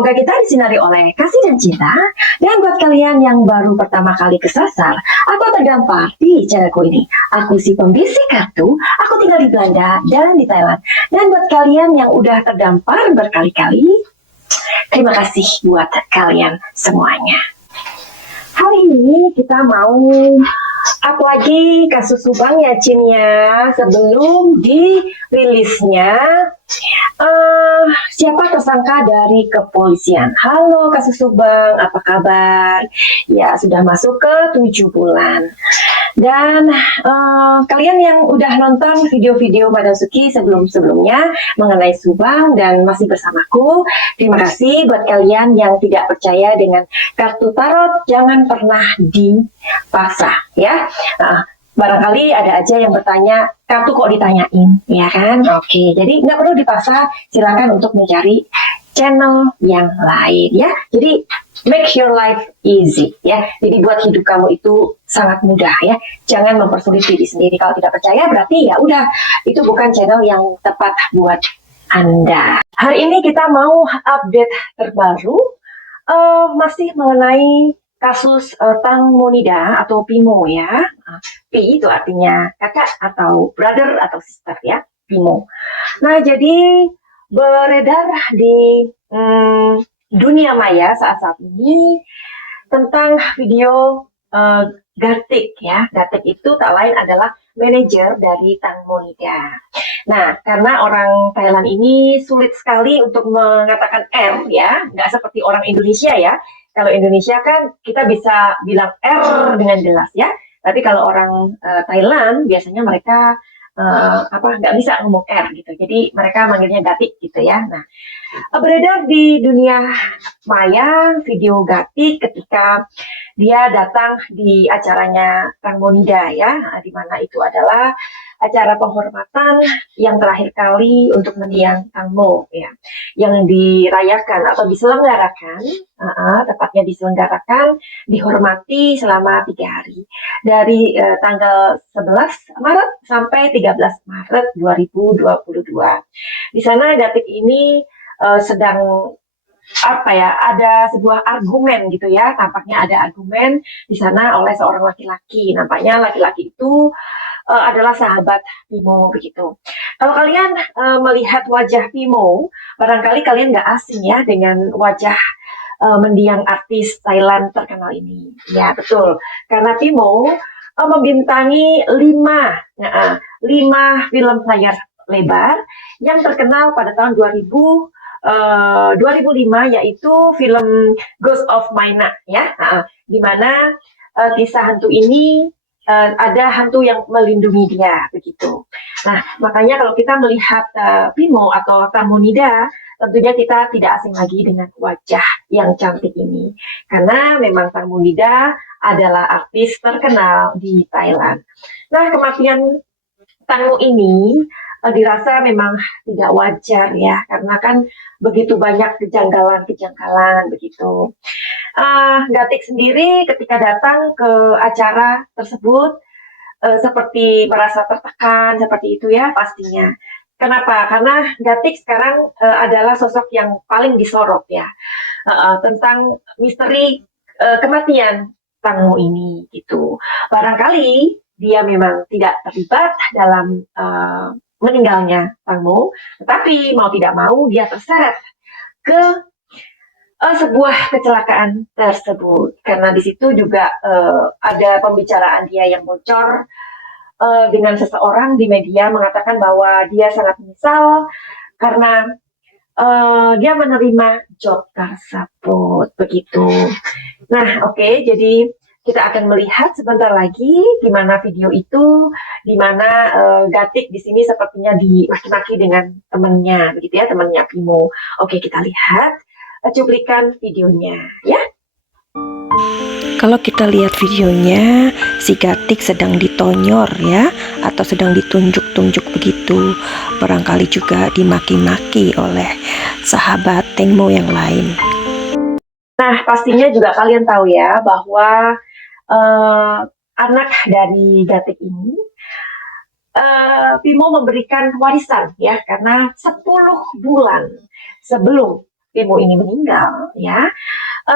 Semoga kita disinari oleh kasih dan cinta. Dan buat kalian yang baru pertama kali kesasar atau terdampar di channelku ini, aku si pembisik kartu, aku tinggal di Belanda dan di Thailand. Dan buat kalian yang udah terdampar berkali-kali, terima kasih buat kalian semuanya. Hari ini kita mau up lagi kasus Subang ya Cin ya, sebelum dirilisnya siapa tersangka dari kepolisian. Halo kasus Subang, apa kabar? Ya sudah masuk ke 7 bulan. Dan kalian yang udah nonton video-video Madam Suki sebelum-sebelumnya mengenai Subang dan masih bersamaku, terima kasih. Buat kalian yang tidak percaya dengan kartu tarot, jangan pernah dipaksa ya. Barangkali ada aja yang bertanya, kartu kok ditanyain, ya kan? Oke, jadi nggak perlu dipaksa, silakan untuk mencari channel yang lain ya. Jadi make your life easy ya. Jadi buat hidup kamu itu sangat mudah ya. Jangan mempersulit diri sendiri. Kalau tidak percaya berarti ya udah, itu bukan channel yang tepat buat Anda. Hari ini kita mau update terbaru masih mengenai kasus Tang Monida atau Pimo ya. P itu artinya kakak atau brother atau sister ya, Pimo. Nah, jadi beredar di dunia maya saat ini tentang video Gatik ya. Gatik itu tak lain adalah manajer dari Tang Monida. Nah, karena orang Thailand ini sulit sekali untuk mengatakan R ya, nggak seperti orang Indonesia ya. Kalau Indonesia kan kita bisa bilang R dengan jelas ya. Tapi kalau orang Thailand biasanya mereka nggak bisa ngomong R gitu. Jadi mereka manggilnya Gatik gitu ya. Nah, beredar di dunia maya video Gatik ketika dia datang di acaranya Tang Monida ya, di mana itu adalah acara penghormatan yang terakhir kali untuk mendiang Tang Mo ya, yang dirayakan atau diselenggarakan, tepatnya diselenggarakan, dihormati selama 3 hari dari tanggal 11 Maret sampai 13 Maret 2022. Di sana Gatik ini sedang ada sebuah argumen gitu ya, tampaknya ada argumen di sana oleh seorang laki-laki. Nampaknya laki-laki itu adalah sahabat Pimo begitu. Kalau kalian melihat wajah Pimo, barangkali kalian nggak asing ya dengan wajah mendiang artis Thailand terkenal ini. Ya betul, karena Pimo membintangi 5 film layar lebar yang terkenal pada tahun 2005, yaitu film Ghost of Maina ya, di mana kisah hantu ini ada hantu yang melindungi dia begitu. Nah, makanya kalau kita melihat Pimo atau Tang Monida, tentunya kita tidak asing lagi dengan wajah yang cantik ini, karena memang Tang Monida adalah artis terkenal di Thailand. Nah, kematian Tang Mo ini dirasa memang tidak wajar ya, karena kan begitu banyak kejanggalan-kejanggalan begitu. Gatik sendiri ketika datang ke acara tersebut seperti merasa tertekan seperti itu ya pastinya. Kenapa? Karena Gatik sekarang adalah sosok yang paling disorot ya, tentang misteri kematian Tang Mo ini gitu. Barangkali dia memang tidak terlibat dalam meninggalnya Tang Mo, tetapi mau tidak mau dia terseret ke sebuah kecelakaan tersebut, karena di situ juga ada pembicaraan dia yang bocor dengan seseorang di media mengatakan bahwa dia sangat menyesal karena dia menerima job tersebut begitu. Nah, oke, jadi kita akan melihat sebentar lagi gimana video itu, di mana Gatik di sini sepertinya dimaki-maki dengan temannya begitu ya, temannya Pimo. Oke, kita lihat cuplikan videonya ya. Kalau kita lihat videonya, si Gatik sedang ditonyor ya, atau sedang ditunjuk-tunjuk begitu. Barangkali juga dimaki-maki oleh sahabat Tang Mo yang lain. Nah, pastinya juga kalian tahu ya bahwa anak dari Gatik ini Pimo memberikan warisan ya, karena 10 bulan sebelum Pimo ini meninggal, ya,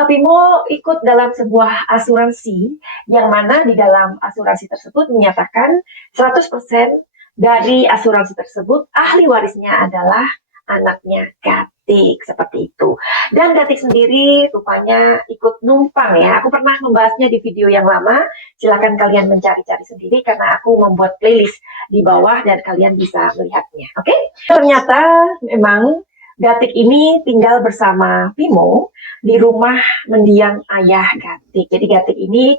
Pimo ikut dalam sebuah asuransi yang mana di dalam asuransi tersebut menyatakan 100% dari asuransi tersebut ahli warisnya adalah anaknya Gatik, seperti itu. Dan Gatik sendiri rupanya ikut numpang ya. Aku pernah membahasnya di video yang lama. Silakan kalian mencari-cari sendiri karena aku membuat playlist di bawah dan kalian bisa melihatnya. Oke? Ternyata memang Gatik ini tinggal bersama Pimo di rumah mendiang ayah Gatik. Jadi Gatik ini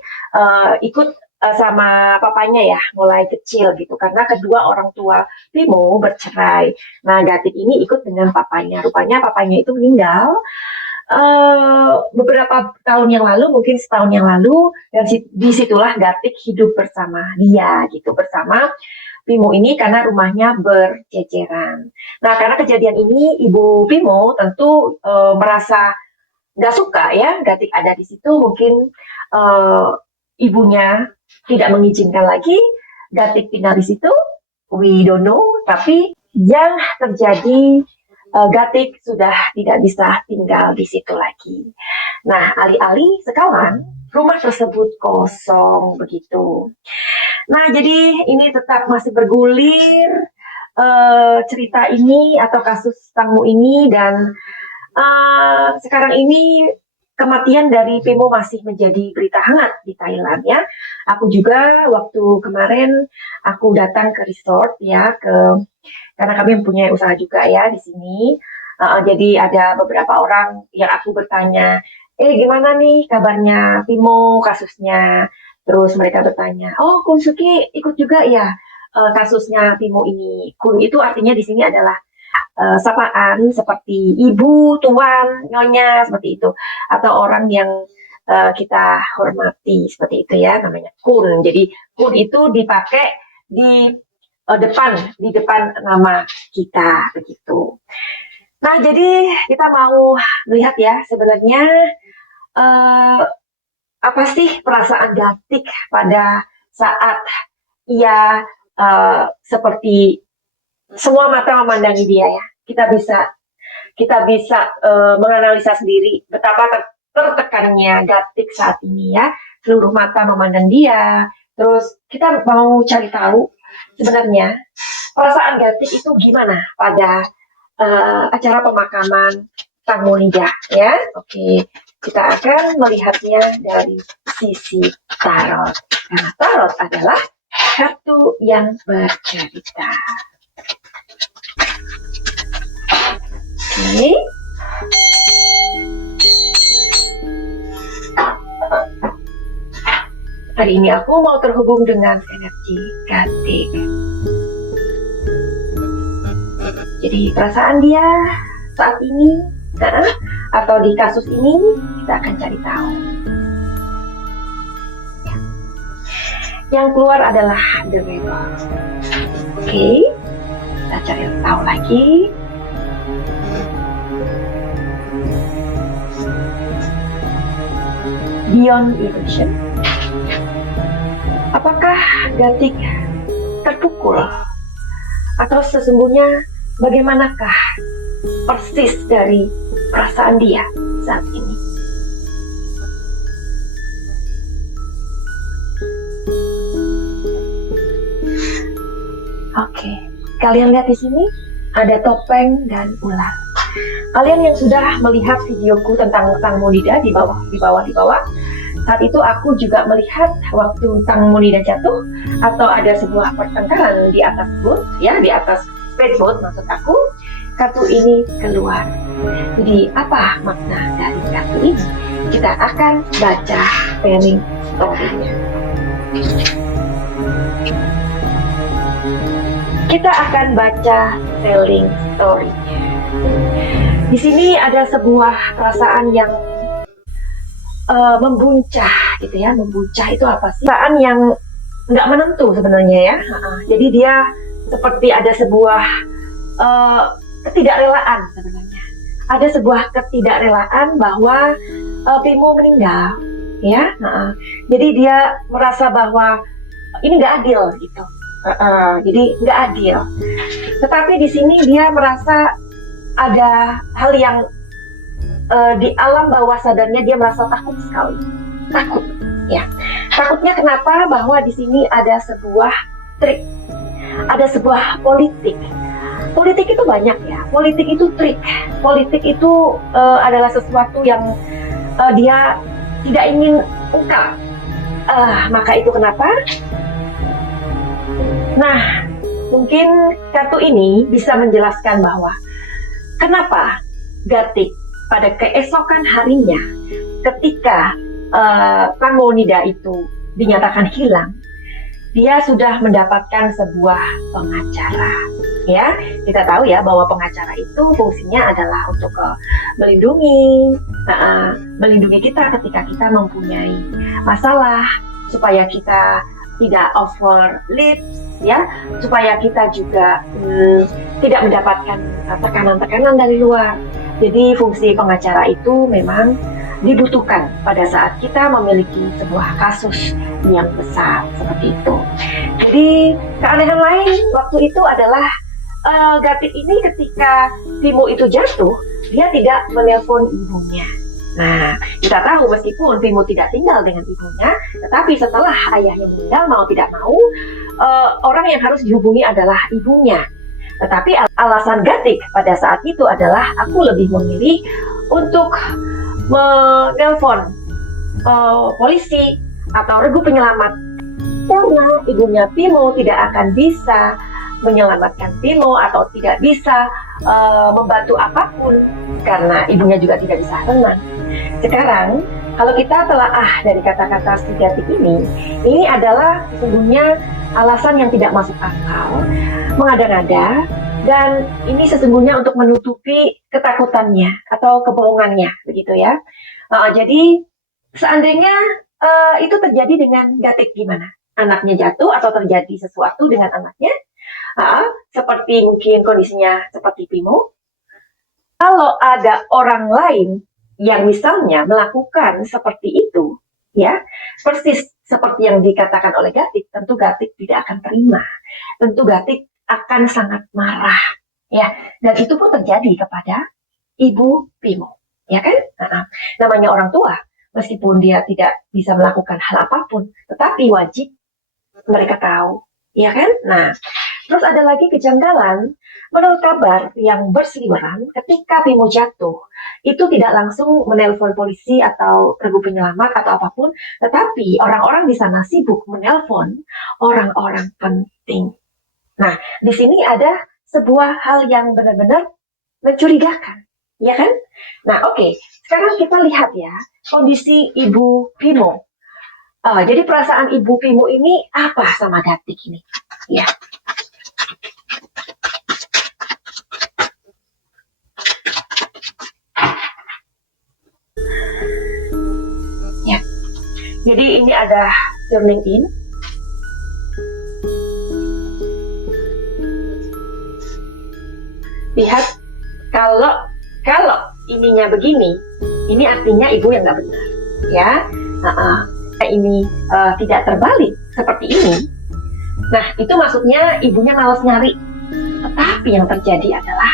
ikut sama papanya ya, mulai kecil gitu. Karena kedua orang tua Pimo bercerai. Nah, Gatik ini ikut dengan papanya. Rupanya papanya itu meninggal beberapa tahun yang lalu, mungkin setahun yang lalu, dan disitulah Gatik hidup bersama dia gitu, bersama Pimo ini karena rumahnya berceceran. Nah, karena kejadian ini, ibu Pimo tentu merasa nggak suka ya Gatik ada di situ. Mungkin ibunya tidak mengizinkan lagi Gatik tinggal di situ. We don't know. Tapi yang terjadi, Gatik sudah tidak bisa tinggal di situ lagi. Nah, alih-alih sekarang rumah tersebut kosong begitu. Nah, jadi ini tetap masih bergulir cerita ini atau kasus Tangmu ini, dan sekarang ini kematian dari Pimo masih menjadi berita hangat di Thailand ya. Aku juga waktu kemarin aku datang ke resort ya, karena kami mempunyai usaha juga ya di sini. Jadi ada beberapa orang yang aku bertanya, gimana nih kabarnya Pimo, kasusnya? Terus mereka bertanya, oh Kun Suki ikut juga ya kasusnya Pimo ini. Kun itu artinya di sini adalah sapaan seperti ibu, tuan, nyonya, seperti itu. Atau orang yang kita hormati, seperti itu ya, namanya Kun. Jadi Kun itu dipakai di depan nama kita, begitu. Nah, jadi kita mau melihat ya, sebenarnya apa sih perasaan Gatik pada saat ia seperti semua mata memandangi dia ya. Kita bisa menganalisa sendiri betapa tertekannya Gatik saat ini ya. Seluruh mata memandang dia. Terus kita mau cari tahu sebenarnya perasaan Gatik itu gimana pada acara pemakaman Tangmu Nida ya. Oke. Kita akan melihatnya dari sisi tarot. Karena tarot adalah kartu yang bercerita. Oke. Hari ini aku mau terhubung dengan energi Gatik. Jadi perasaan dia saat ini, atau di kasus ini, kita akan cari tahu. Ya. Yang keluar adalah The Rebel. Oke, kita cari tahu lagi. Beyond Illusion. Apakah Gatik terpukul? Atau sesungguhnya bagaimanakah persis dari perasaan dia saat ini? Oke, kalian lihat di sini ada topeng dan ular. Kalian yang sudah melihat videoku tentang Tangmu Nida di bawah. Saat itu aku juga melihat waktu Tangmu Nida jatuh atau ada sebuah pertengkaran di atas boat, ya, di atas speedboat maksud aku. Kartu ini keluar. Jadi apa makna dari kartu ini? Kita akan baca telling story-nya. Kita akan baca telling story-nya. Di sini ada sebuah perasaan yang membuncah gitu ya. Membuncah itu apa sih? Perasaan yang nggak menentu sebenarnya ya. Jadi dia seperti ada sebuah ketidakrelaan sebenarnya. Ada sebuah ketidakrelaan bahwa Pimo meninggal, ya. Jadi dia merasa bahwa ini nggak adil gitu. Jadi nggak adil. Tetapi di sini dia merasa ada hal yang di alam bawah sadarnya dia merasa takut sekali. Takut, ya. Takutnya kenapa? Bahwa di sini ada sebuah trik, ada sebuah politik. Politik itu banyak ya. Politik itu trik. Politik itu adalah sesuatu yang dia tidak ingin ungkap. Maka itu kenapa? Nah, mungkin kartu ini bisa menjelaskan bahwa kenapa Gatik pada keesokan harinya ketika Pangonida itu dinyatakan hilang, dia sudah mendapatkan sebuah pengacara. Ya, kita tahu ya bahwa pengacara itu fungsinya adalah untuk melindungi kita ketika kita mempunyai masalah, supaya kita tidak over lips, ya, supaya kita juga tidak mendapatkan tekanan-tekanan dari luar. Jadi fungsi pengacara itu memang dibutuhkan pada saat kita memiliki sebuah kasus yang besar seperti itu. Jadi keanehan lain waktu itu adalah Gatik ini ketika Vimo itu jatuh, dia tidak menelpon ibunya. Nah, kita tahu meskipun Vimo tidak tinggal dengan ibunya, tetapi setelah ayahnya meninggal, mau tidak mau, orang yang harus dihubungi adalah ibunya. Tetapi alasan Gatik pada saat itu adalah, aku lebih memilih untuk menelpon polisi atau regu penyelamat, karena ibunya Vimo tidak akan bisa menyelamatkan Vimo atau tidak bisa membantu apapun, karena ibunya juga tidak bisa renang. Sekarang kalau kita telaah dari kata-kata si Gatik ini adalah sesungguhnya alasan yang tidak masuk akal, mengada-ngada, dan ini sesungguhnya untuk menutupi ketakutannya atau kebohongannya, begitu ya. Jadi seandainya itu terjadi dengan Gatik, gimana? Anaknya jatuh atau terjadi sesuatu dengan anaknya, seperti mungkin kondisinya seperti Vimo. Kalau ada orang lain yang misalnya melakukan seperti itu, ya, persis seperti yang dikatakan oleh Gatik, tentu Gatik tidak akan terima. Tentu Gatik akan sangat marah, ya. Dan itu pun terjadi kepada ibu Vimo, ya kan? Namanya orang tua, meskipun dia tidak bisa melakukan hal apapun, tetapi wajib mereka tahu, ya kan? Nah, terus ada lagi kejanggalan. Menurut kabar yang berseliweran, ketika Vimo jatuh, itu tidak langsung menelpon polisi atau regu penyelamat atau apapun, tetapi orang-orang di sana sibuk menelpon orang-orang penting. Nah, di sini ada sebuah hal yang benar-benar mencurigakan, ya kan? Nah, oke. Sekarang kita lihat ya, kondisi ibu Vimo. Jadi perasaan ibu Vimo ini apa sama Gatik ini? Ya. Ya. Jadi ini ada turning in. Lihat, kalau ininya begini, ini artinya ibu yang nggak benar, ya. Ini tidak terbalik seperti ini. Nah, itu maksudnya ibunya malas nyari. Tetapi yang terjadi adalah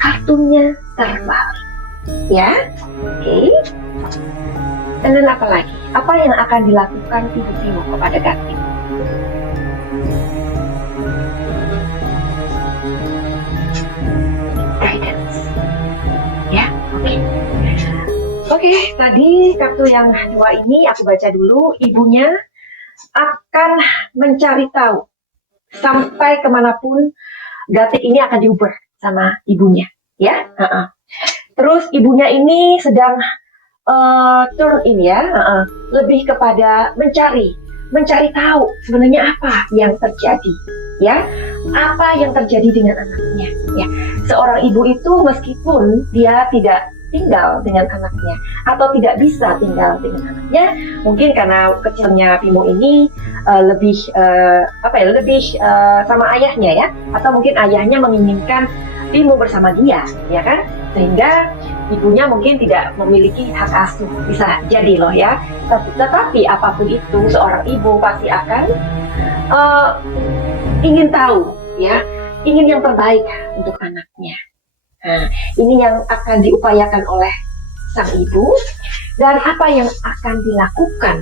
kartunya terbalik, ya. Oke. Dan apa lagi? Apa yang akan dilakukan ibu Vimo kepada Gatik? Guidance, ya. Oke, tadi kartu yang dua ini aku baca dulu. Ibunya akan mencari tahu sampai kemanapun Gatik ini akan diuber sama ibunya, ya. Terus ibunya ini sedang turn in, ya, lebih kepada mencari tahu sebenarnya apa yang terjadi, ya, apa yang terjadi dengan anaknya, ya. Seorang ibu itu meskipun dia tidak tinggal dengan anaknya atau tidak bisa tinggal dengan anaknya, mungkin karena kecilnya Vimo ini lebih sama ayahnya, ya, atau mungkin ayahnya menginginkan Vimo bersama dia, ya kan, sehingga ibunya mungkin tidak memiliki hak asuh, bisa jadi loh, ya. Tetapi apapun itu, seorang ibu pasti akan ingin tahu, ya, ingin yang terbaik untuk anaknya. Nah, ini yang akan diupayakan oleh sang ibu dan apa yang akan dilakukan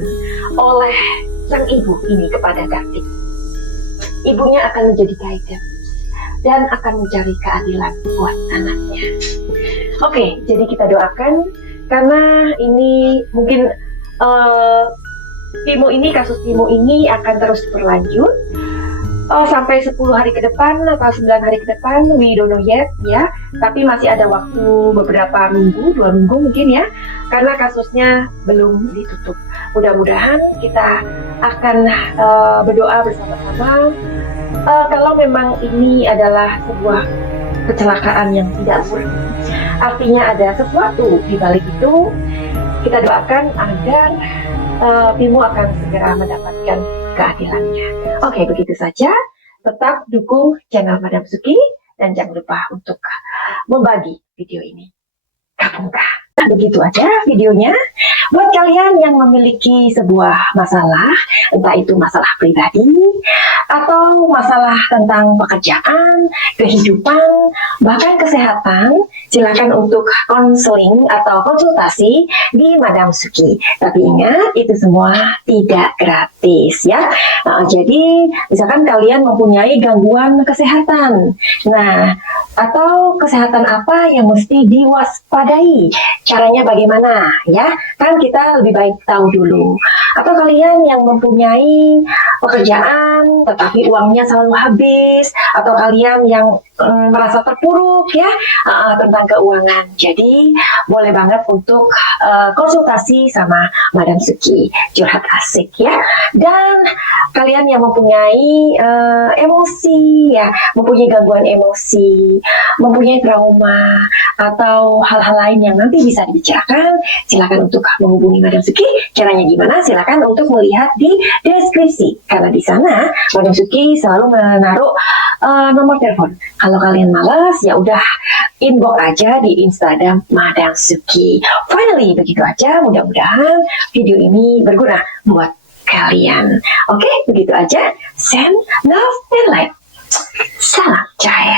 oleh sang ibu ini kepada Datik. Ibunya akan menjadi guidance dan akan mencari keadilan buat anaknya. Oke, jadi kita doakan karena ini mungkin kasus Timo ini akan terus berlanjut sampai 10 hari ke depan atau 9 hari ke depan, we don't know yet ya. Tapi masih ada waktu beberapa minggu, 2 minggu mungkin ya, karena kasusnya belum ditutup. Mudah-mudahan kita akan berdoa bersama-sama kalau memang ini adalah sebuah kecelakaan yang tidak murni. Artinya ada sesuatu di balik itu. Kita doakan agar Timo akan segera mendapatkan keadilannya. Oke, begitu saja. Tetap dukung channel Madam Suki dan jangan lupa untuk membagi video ini. Kapungkah. Begitu aja videonya. Buat kalian yang memiliki sebuah masalah, entah itu masalah pribadi atau masalah tentang pekerjaan, kehidupan, bahkan kesehatan, silakan untuk konseling atau konsultasi di Madam Suki. Tapi ingat, itu semua tidak gratis ya. Jadi, misalkan kalian mempunyai gangguan kesehatan, atau kesehatan apa yang mesti diwaspadai? Caranya bagaimana ya? Kan kita lebih baik tahu dulu. Atau kalian yang mempunyai pekerjaan tetapi uangnya selalu habis, atau kalian yang merasa terpuruk ya tentang keuangan. Jadi boleh banget untuk konsultasi sama Madam Suki, curhat asik ya. Dan kalian yang mempunyai emosi ya, mempunyai gangguan emosi, mempunyai trauma atau hal-hal lain yang nanti bisa dibicarakan, silakan untuk menghubungi Madam Suki. Caranya gimana? Silakan untuk melihat di deskripsi, karena di sana Madam Suki selalu menaruh nomor telepon. Kalau kalian malas, ya udah inbox aja di Instagram Madam Suki. Finally, begitu aja. Mudah-mudahan video ini berguna buat kalian. Oke, begitu aja. Send love and light. Salam jaya.